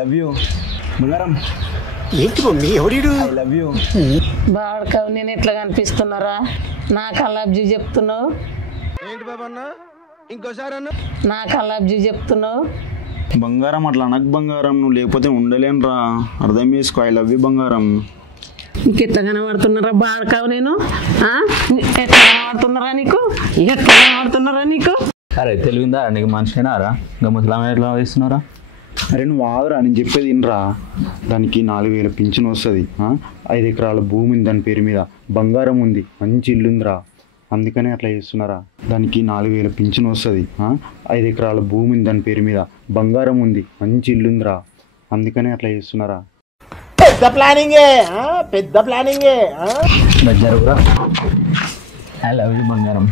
Love you బంగారం. ఏంటి mummy ఎవడు? I love you. బాడకావు నేను ఎట్లా కనిపిస్తున్నారా? నాకు అల్లాబ్జీ చెప్తున్నావు. ఏంటి బాబా అన్న ఇంకోసారి అన్న? నాకు అల్లాబ్జీ చెప్తున్నావు. బంగారం అట్లా అనకు బంగారం, నువ్వు లేకపోతే ఉండలేనురా, అర్థం చేసుకో. ఐ లవ్ యూ బంగారం. ఇంకెట్లా కనబడుతున్నారా బాడకావు? నేను ఎట్లా కనబడుతున్నారా నీకు? ఎట్లా కనబడుతున్నారా నీకు? అరే తెలివిందా నీకు? మనిషినారా ఇంకా ముసలామె ఎట్లా వేస్తున్నారా? అరే నువ్వు ఆగురా, నేను చెప్పేది వినరా. దానికి 4,000 పింఛన్ వస్తుంది, 5 ఎకరాల భూమి ఉంది దాని పేరు మీద, బంగారం ఉంది, మంచి ఇల్లుందిరా, అందుకనే అట్లా చేస్తున్నారా. దానికి 4,000 పింఛన్ వస్తుంది, 5 ఎకరాల భూమి ఉంది దాని పేరు మీద, బంగారం ఉంది, మంచి ఇల్లుందిరా, అందుకనే అట్లా చేస్తున్నారా. పెద్ద ప్లానింగే, పెద్ద ప్లానింగే. జరుగురా. ఐ లవ్ యూ బంగారం.